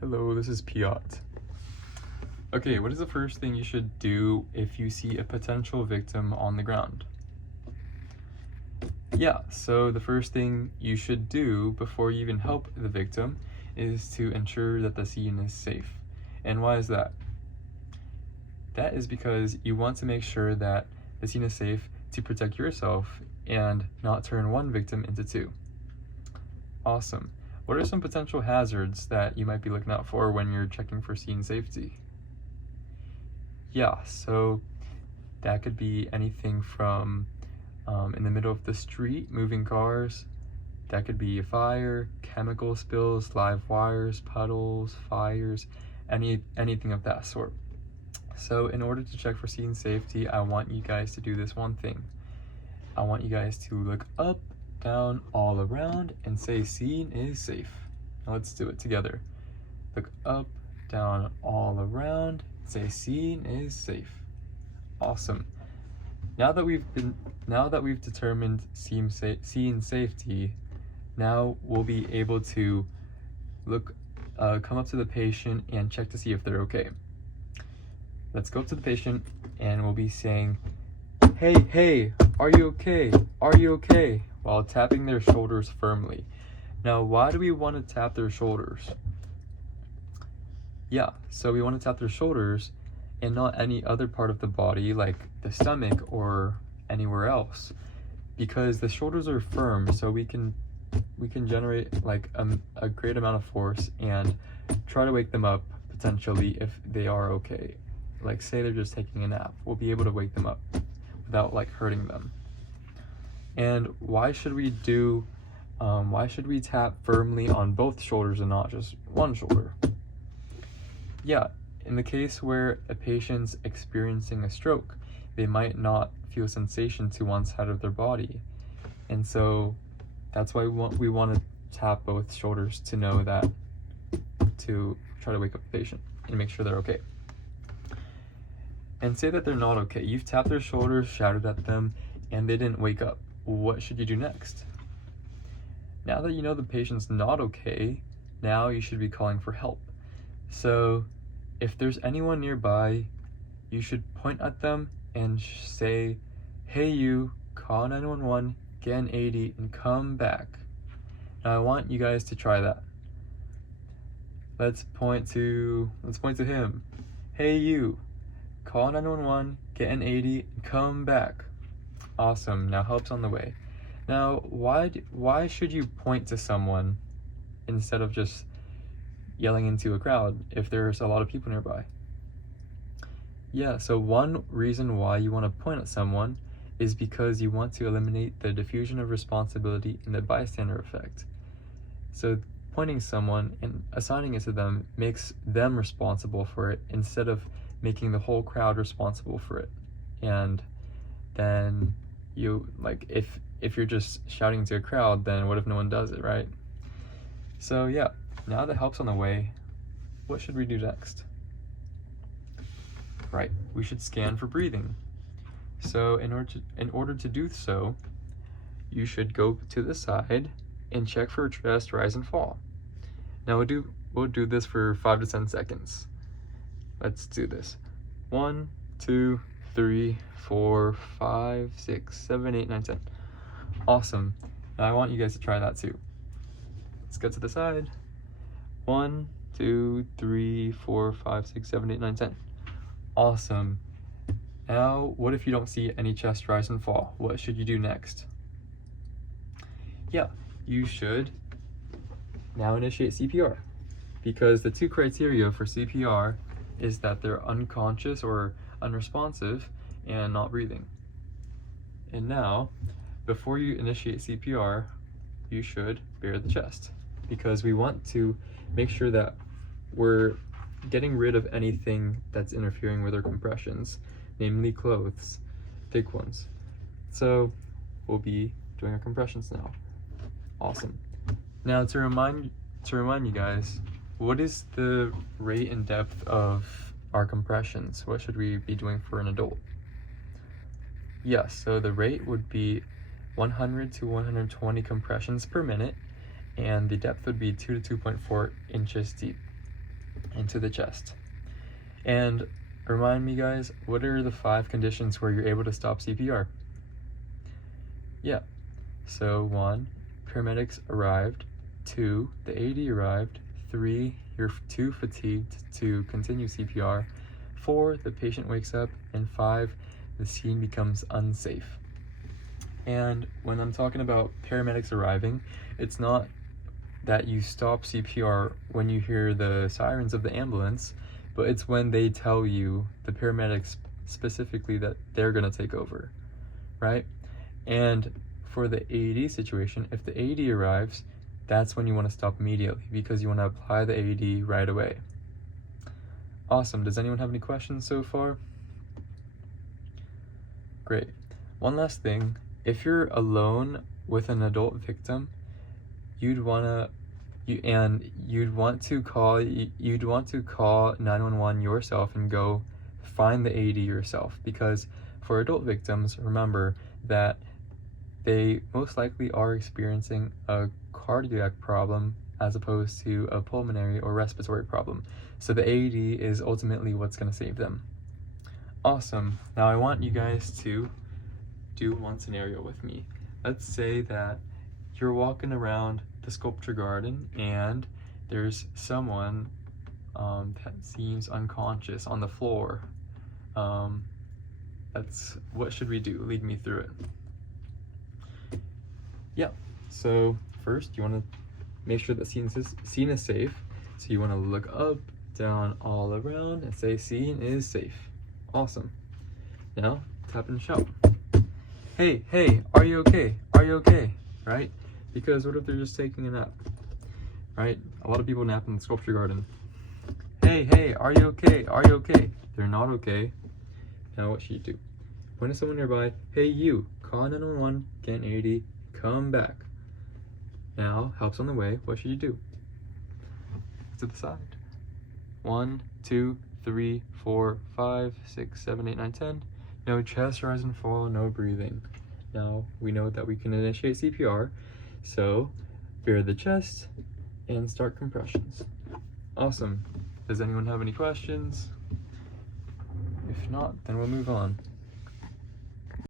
Hello, this is Piot. Okay, what is the first thing you should do if you see a potential victim on the ground? Yeah, so the first thing you should do before you even help the victim is to ensure that the scene is safe. And why is that? That is because you want to make sure that the scene is safe to protect yourself and not turn one victim into two. Awesome. What are some potential hazards that you might be looking out for when you're checking for scene safety? Yeah, so that could be anything from in the middle of the street, moving cars. That could be a fire, chemical spills, live wires, puddles, fires, anything of that sort. So in order to check for scene safety, I want you guys to do this one thing. I want you guys to look up, down, all around, and say scene is safe. Now let's do it together. Look up, down, all around, say scene is safe. Awesome. Now that we've determined scene safety, now we'll be able to come up to the patient and check to see if they're okay. Let's go up to the patient and we'll be saying, hey, are you okay? Are you okay? While tapping their shoulders firmly. Now, why do we want to tap their shoulders? Yeah, so we want to tap their shoulders and not any other part of the body like the stomach or anywhere else, because the shoulders are firm, so we can generate like a great amount of force and try to wake them up potentially if they are okay. Like say they're just taking a nap, we'll be able to wake them up without like hurting them. And why should we tap firmly on both shoulders and not just one shoulder? Yeah, in the case where a patient's experiencing a stroke, they might not feel sensation to one side of their body. And so that's why we want to tap both shoulders to know that, to try to wake up the patient and make sure they're okay. And say that they're not okay. You've tapped their shoulders, shouted at them, and they didn't wake up. What should you do next? Now that you know the patient's not okay, now you should be calling for help. So if there's anyone nearby, you should point at them and say, hey you, call 911, get an 80, and come back. Now I want you guys to try that. Let's point to him. Hey you, call 911, get an 80, and come back. Awesome, now help's on the way. Now, why should you point to someone instead of just yelling into a crowd if there's a lot of people nearby? Yeah, so one reason why you want to point at someone is because you want to eliminate the diffusion of responsibility and the bystander effect. So pointing someone and assigning it to them makes them responsible for it instead of making the whole crowd responsible for it. And then you, like, if you're just shouting to a crowd, then what if no one does it, right? So yeah, now that help's on the way, what should we do next? Right, we should scan for breathing. So in order to do so, you should go to the side and check for chest rise and fall. Now we'll do this for 5 to 10 seconds. Let's do this. 1, 2, 3, 4, 5, 6, 7, 8, 9, 10. Awesome. Now I want you guys to try that too. Let's go to the side. 1, 2, 3, 4, 5, 6, 7, 8, 9, 10. Awesome. Now, what if you don't see any chest rise and fall? What should you do next? Yeah, you should now initiate CPR, because the two criteria for CPR is that they're unconscious or unresponsive and not breathing. And now, before you initiate CPR, you should bare the chest, because we want to make sure that we're getting rid of anything that's interfering with our compressions, namely clothes, thick ones. So we'll be doing our compressions now. Awesome. Now to remind you guys, what is the rate and depth of our compressions? What should we be doing for an adult? Yes, so the rate would be 100 to 120 compressions per minute, and the depth would be 2 to 2.4 inches deep. into the chest. And remind me, guys, what are the 5 conditions where you're able to stop CPR? Yeah, so 1, paramedics arrived. 2, the AED arrived. 3, you're too fatigued to continue CPR. 4, the patient wakes up. And 5, the scene becomes unsafe. And when I'm talking about paramedics arriving, it's not that you stop CPR when you hear the sirens of the ambulance, but it's when they tell you, the paramedics specifically, that they're gonna take over, right? And for the AED situation, if the AED arrives, that's when you want to stop immediately, because you want to apply the AED right away. Awesome. Does anyone have any questions so far? Great. One last thing, if you're alone with an adult victim, you'd want to call 911 yourself and go find the AED yourself, because for adult victims, remember that they most likely are experiencing a cardiac problem as opposed to a pulmonary or respiratory problem. So the AED is ultimately what's going to save them. Awesome. Now I want you guys to do one scenario with me. Let's say that you're walking around the sculpture garden and there's someone that seems unconscious on the floor. What should we do? Lead me through it. Yeah, so first you want to make sure the scene is safe. So you want to look up, down, all around and say scene is safe. Awesome. Now tap and shout. Hey, are you okay? Are you okay? Right? Because what if they're just taking a nap? Right? A lot of people nap in the sculpture garden. Hey, are you okay? Are you okay? They're not okay. Now what should you do? Point to someone nearby. Hey you, call 911, get an AED, come back. Now, help's on the way. What should you do? To the side. 1, 2, 3, 4, 5, 6, 7, 8, 9, 10. No chest rise and fall, no breathing. Now, we know that we can initiate CPR, so bare the chest and start compressions. Awesome. Does anyone have any questions? If not, then we'll move on.